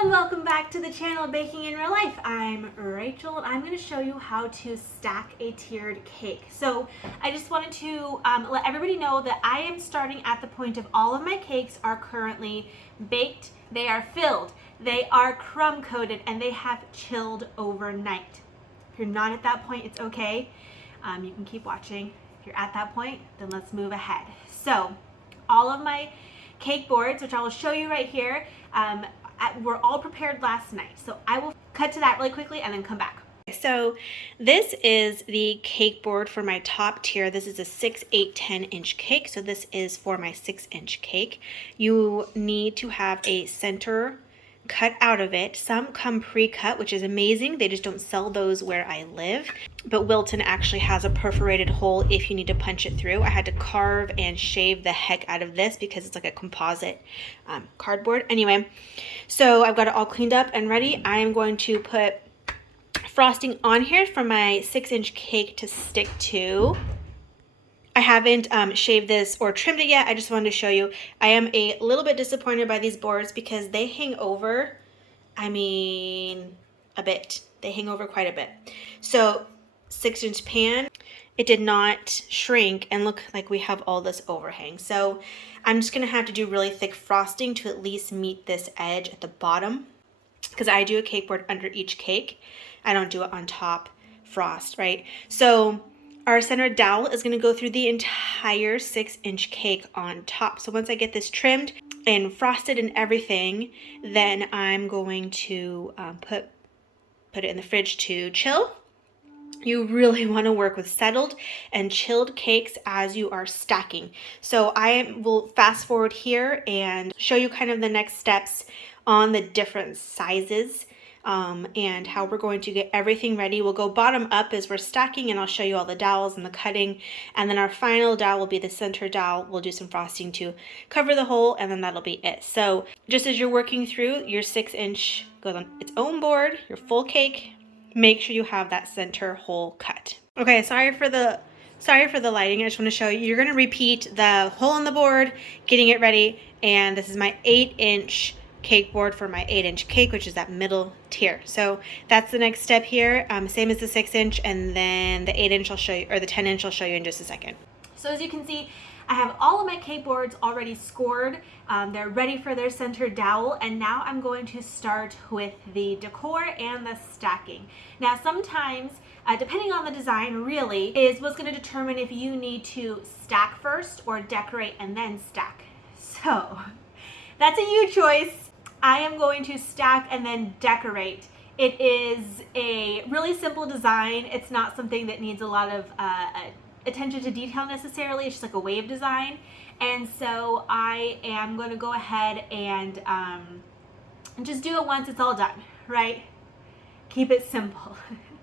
Hello and welcome back to the channel Baking in Real Life. I'm Rachel and I'm going to show you how to stack a tiered cake. So I just wanted to let everybody know that I am starting at the point of all of my cakes are currently baked, they are filled, they are crumb coated, and they have chilled overnight. If you're not at that point, it's okay. You can keep watching. If you're at that point, then let's move ahead. So all of my cake boards, which I will show you right here, were all prepared last night. So I will cut to that really quickly and then come back. So this is the cake board for my top tier. This is a 6, 8, 10 inch cake. So this is for my 6-inch cake. You need to have a center cut out of it. Some come pre-cut, which is amazing. They just don't sell those where I live. But Wilton actually has a perforated hole if you need to punch it through. I had to carve and shave the heck out of this because it's like a composite cardboard. Anyway, so I've got it all cleaned up and ready. I am going to put frosting on here for my 6-inch cake to stick to. I haven't shaved this or trimmed it yet. I just wanted to show you. I am a little bit disappointed by these boards because they hang over, a bit. They hang over quite a bit. So 6-inch pan, it did not shrink and look like we have all this overhang. So I'm just gonna have to do really thick frosting to at least meet this edge at the bottom because I do a cake board under each cake. I don't do it on top frost, right? So our center dowel is going to go through the entire 6-inch cake on top. So once I get this trimmed and frosted and everything, then I'm going to put it in the fridge to chill. You really want to work with settled and chilled cakes as you are stacking. So I will fast forward here and show you kind of the next steps on the different sizes and how we're going to get everything ready. We'll go bottom up as we're stacking, and I'll show you all the dowels and the cutting, and then our final dowel will be the center dowel. We'll do some frosting to cover the hole, and then that'll be it. So just as you're working through, your 6-inch goes on its own board, your full cake, make sure you have that center hole cut. Okay, sorry for the lighting. I just want to show you. You're going to repeat the hole in the board, getting it ready, and this is my 8-inch cake board for my 8-inch cake, which is that middle tier. So that's the next step here. Same as the 6-inch, and then the 8-inch I'll show you, or the 10-inch I'll show you in just a second. So as you can see, I have all of my cake boards already scored. They're ready for their center dowel, and now I'm going to start with the decor and the stacking. Now sometimes, depending on the design really, is what's going to determine if you need to stack first or decorate and then stack. So that's a you choice. I am going to stack and then decorate. It is a really simple design. It's not something that needs a lot of attention to detail necessarily. It's just like a wave design. And so I am going to go ahead and just do it once it's all done, right? Keep it simple.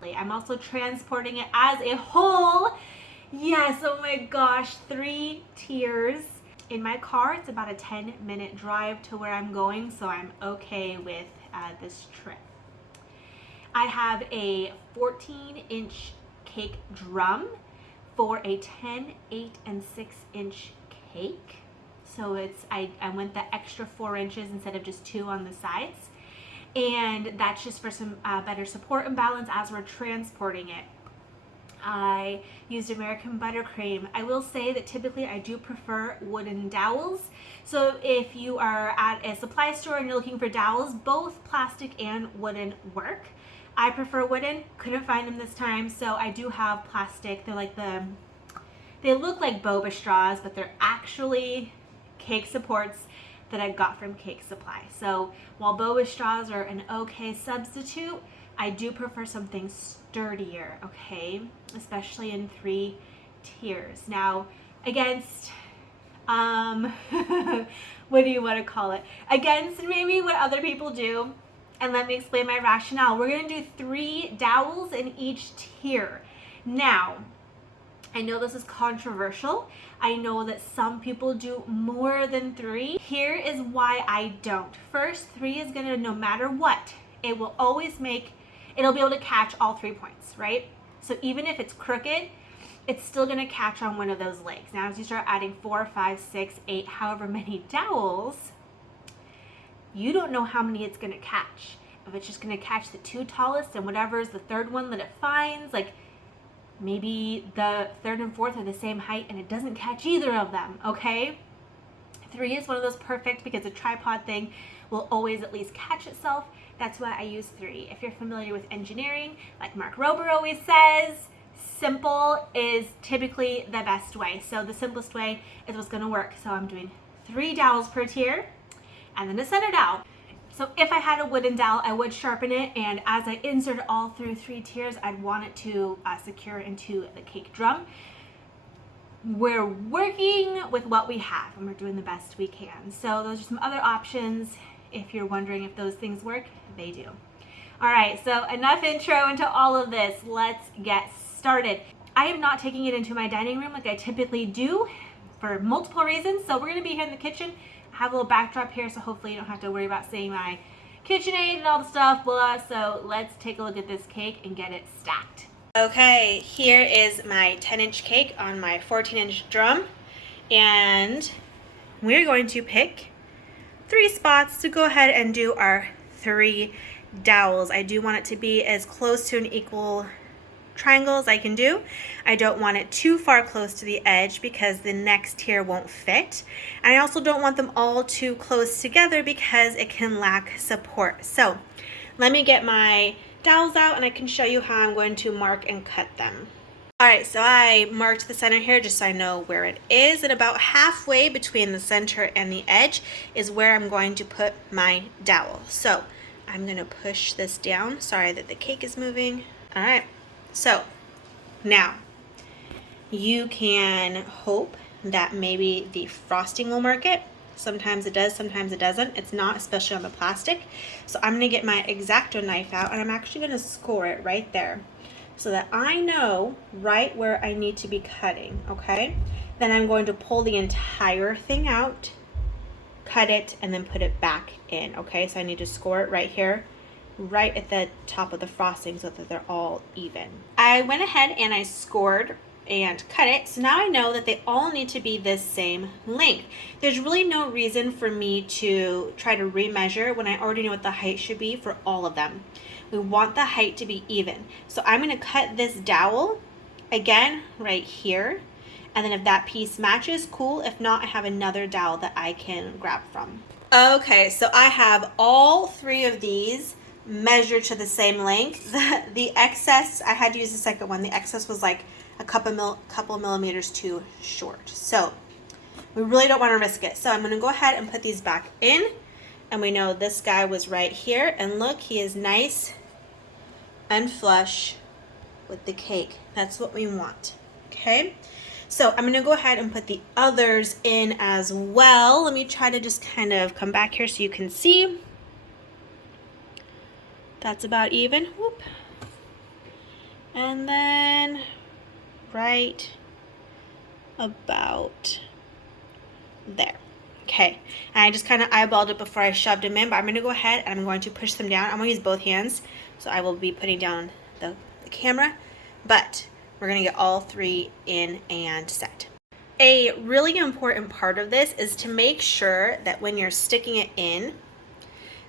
I'm also transporting it as a whole. Yes, oh my gosh, 3 tiers. In my car, it's about a 10-minute drive to where I'm going, so I'm okay with this trip. I have a 14-inch cake drum for a 10, 8, and 6-inch cake. So I went the extra 4 inches instead of just 2 on the sides. And that's just for some better support and balance as we're transporting it. I used American buttercream. I will say that typically I do prefer wooden dowels. So if you are at a supply store and you're looking for dowels, both plastic and wooden work. I prefer wooden, couldn't find them this time, so I do have plastic. They look like boba straws, but they're actually cake supports that I got from Cake Supply. So while boba straws are an okay substitute, I do prefer something sturdier, okay? Especially in 3 tiers. Now, against, what do you want to call it? Against maybe what other people do, and let me explain my rationale. We're gonna do 3 dowels in each tier. Now, I know this is controversial. I know that some people do more than 3. Here is why I don't. First, 3 is gonna, no matter what, it will always it'll be able to catch all 3 points, right? So even if it's crooked, it's still gonna catch on one of those legs. Now as you start adding 4, 5, 6, 8, however many dowels, you don't know how many it's going to catch. If it's just going to catch the two tallest and whatever is the third one that it finds, like maybe the third and fourth are the same height and it doesn't catch either of them, okay? 3 is one of those perfect because a tripod thing will always at least catch itself. That's why I use 3. If you're familiar with engineering, like Mark Rober always says, simple is typically the best way. So the simplest way is what's going to work. So I'm doing 3 dowels per tier and then a center dowel. So if I had a wooden dowel, I would sharpen it, and as I insert it all through 3 tiers, I'd want it to secure into the cake drum. We're working with what we have and we're doing the best we can. So those are some other options. If you're wondering if those things work, they do. All right, so enough intro into all of this. Let's get started. I am not taking it into my dining room like I typically do for multiple reasons. So we're gonna be here in the kitchen. I have a little backdrop here, so hopefully you don't have to worry about seeing my KitchenAid and all the stuff, blah. So let's take a look at this cake and get it stacked. Okay, here is my 10-inch cake on my 14-inch drum, and we're going to pick 3 spots to go ahead and do our 3 dowels. I do want it to be as close to an equal triangle as I can do. I don't want it too far close to the edge because the next tier won't fit. And I also don't want them all too close together because it can lack support. So let me get my dowels out and I can show you how I'm going to mark and cut them. All right, so I marked the center here just so I know where it is, and about halfway between the center and the edge is where I'm going to put my dowel. So I'm gonna push this down. Sorry that the cake is moving. All right, so now you can hope that maybe the frosting will mark it. Sometimes it does, sometimes it doesn't. It's not, especially on the plastic. So I'm gonna get my X-Acto knife out and I'm actually gonna score it right there so that I know right where I need to be cutting, okay? Then I'm going to pull the entire thing out, cut it, and then put it back in, okay? So I need to score it right here, right at the top of the frosting so that they're all even. I went ahead and I scored and cut it. So now I know that they all need to be this same length. There's really no reason for me to try to remeasure when I already know what the height should be for all of them. We want the height to be even. So I'm gonna cut this dowel again right here. And then if that piece matches, cool. If not, I have another dowel that I can grab from. Okay, so I have all 3 of these measured to the same length. The excess, I had to use the second one. The excess was like a couple millimeters too short. So we really don't want to risk it. So I'm going to go ahead and put these back in. And we know this guy was right here. And look, he is nice and flush with the cake. That's what we want. Okay. So I'm going to go ahead and put the others in as well. Let me try to just kind of come back here so you can see. That's about even. Whoop. And then right about there. Okay, and I just kind of eyeballed it before I shoved them in, but I'm going to go ahead and I'm going to push them down. I'm going to use both hands, so I will be putting down the camera, but we're going to get all 3 in and set. A really important part of this is to make sure that when you're sticking it in,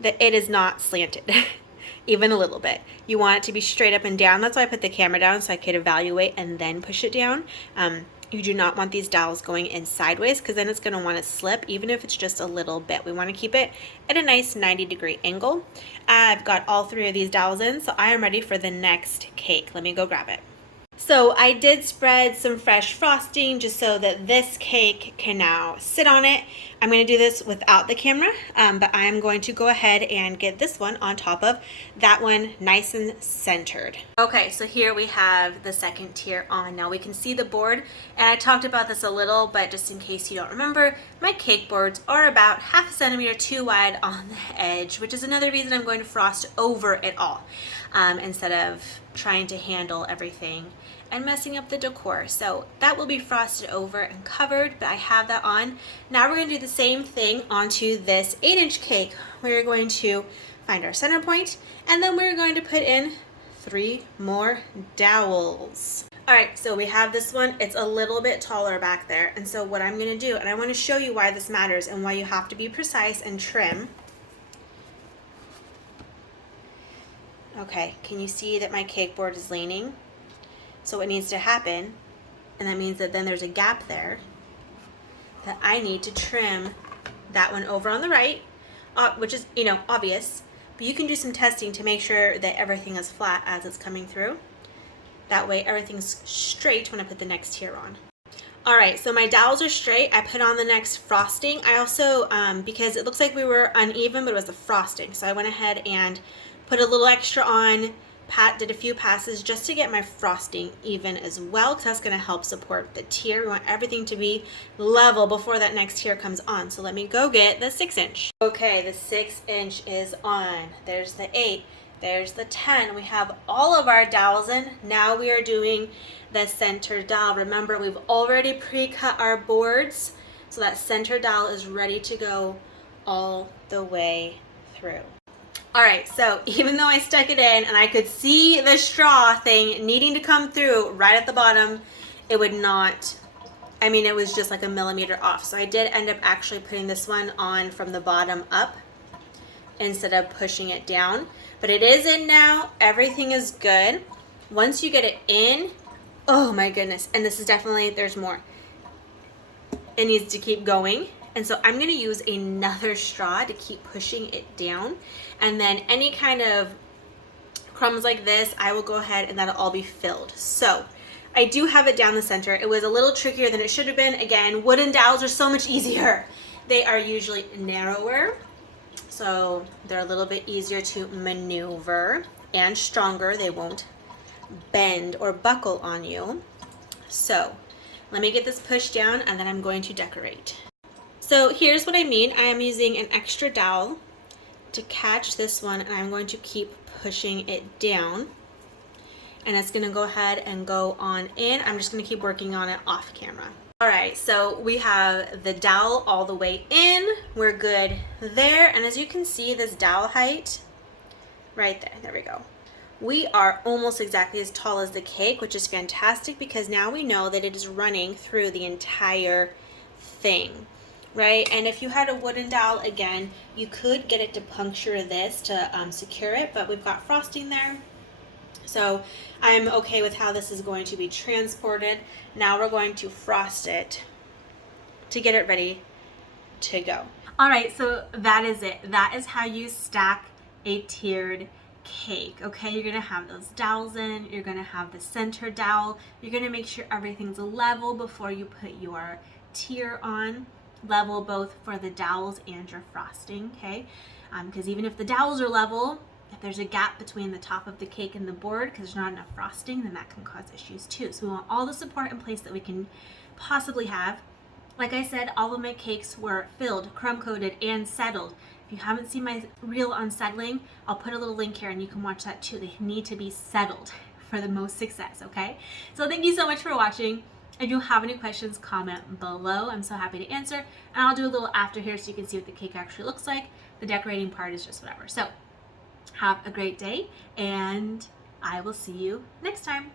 that it is not slanted. Even a little bit. You want it to be straight up and down. That's why I put the camera down so I could evaluate and then push it down. You do not want these dowels going in sideways because then it's going to want to slip even if it's just a little bit. We want to keep it at a nice 90-degree angle. I've got all 3 of these dowels in, so I am ready for the next cake. Let me go grab it. So I did spread some fresh frosting just so that this cake can now sit on it. I'm going to do this without the camera, but I am going to go ahead and get this one on top of that one nice and centered. Okay, so here we have the second tier on. Now we can see the board, and I talked about this a little, but just in case you don't remember, my cake boards are about ½ centimeter too wide on the edge, which is another reason I'm going to frost over it all instead of trying to handle everything and messing up the decor. So that will be frosted over and covered, but I have that on. Now we're going to do the same thing onto this 8-inch cake. We're going to find our center point, and then we're going to put in 3 more dowels. All right, so we have this one. It's a little bit taller back there, and so what I'm going to do, and I want to show you why this matters and why you have to be precise and trim, Okay, can you see that my cake board is leaning? So what needs to happen, and that means that then there's a gap there, that I need to trim that one over on the right, which is, obvious, but you can do some testing to make sure that everything is flat as it's coming through. That way everything's straight when I put the next tier on. All right, so my dowels are straight. I put on the next frosting. I also, because it looks like we were uneven, but it was the frosting. So I went ahead and put a little extra on, did a few passes just to get my frosting even as well, because that's gonna help support the tier. We want everything to be level before that next tier comes on. So let me go get the 6-inch. Okay, the 6-inch is on. There's the 8, there's the 10. We have all of our dowels in. Now we are doing the center dowel. Remember, we've already pre-cut our boards, so that center dowel is ready to go all the way through. All right, so even though I stuck it in and I could see the straw thing needing to come through right at the bottom, it would not, it was just like a millimeter off. So I did end up actually putting this one on from the bottom up instead of pushing it down. But it is in now, everything is good. Once you get it in, oh my goodness, and this is definitely, there's more. It needs to keep going. And so I'm gonna use another straw to keep pushing it down. And then any kind of crumbs like this, I will go ahead and that'll all be filled. So I do have it down the center. It was a little trickier than it should have been. Again, wooden dowels are so much easier. They are usually narrower, so they're a little bit easier to maneuver and stronger. They won't bend or buckle on you. So let me get this pushed down and then I'm going to decorate. So here's what I mean. I am using an extra dowel to catch this one, and I'm going to keep pushing it down. And it's gonna go ahead and go on in. I'm just gonna keep working on it off camera. All right, so we have the dowel all the way in. We're good there. And as you can see, this dowel height, right there we go. We are almost exactly as tall as the cake, which is fantastic because now we know that it is running through the entire thing. Right, and if you had a wooden dowel, again, you could get it to puncture this to secure it, but we've got frosting there. So I'm okay with how this is going to be transported. Now we're going to frost it to get it ready to go. All right, so that is it. That is how you stack a tiered cake. Okay, you're gonna have those dowels in, you're gonna have the center dowel, you're gonna make sure everything's level before you put your tier on. Level both for the dowels and your frosting, okay? Because even if the dowels are level, if there's a gap between the top of the cake and the board because there's not enough frosting, then that can cause issues too. So we want all the support in place that we can possibly have. Like I said, all of my cakes were filled, crumb coated, and settled. If you haven't seen my reel on settling, I'll put a little link here and you can watch that too. They need to be settled for the most success, okay? So thank you so much for watching. If you have any questions, comment below. I'm so happy to answer. And I'll do a little after here so you can see what the cake actually looks like. The decorating part is just whatever. So have a great day, and I will see you next time.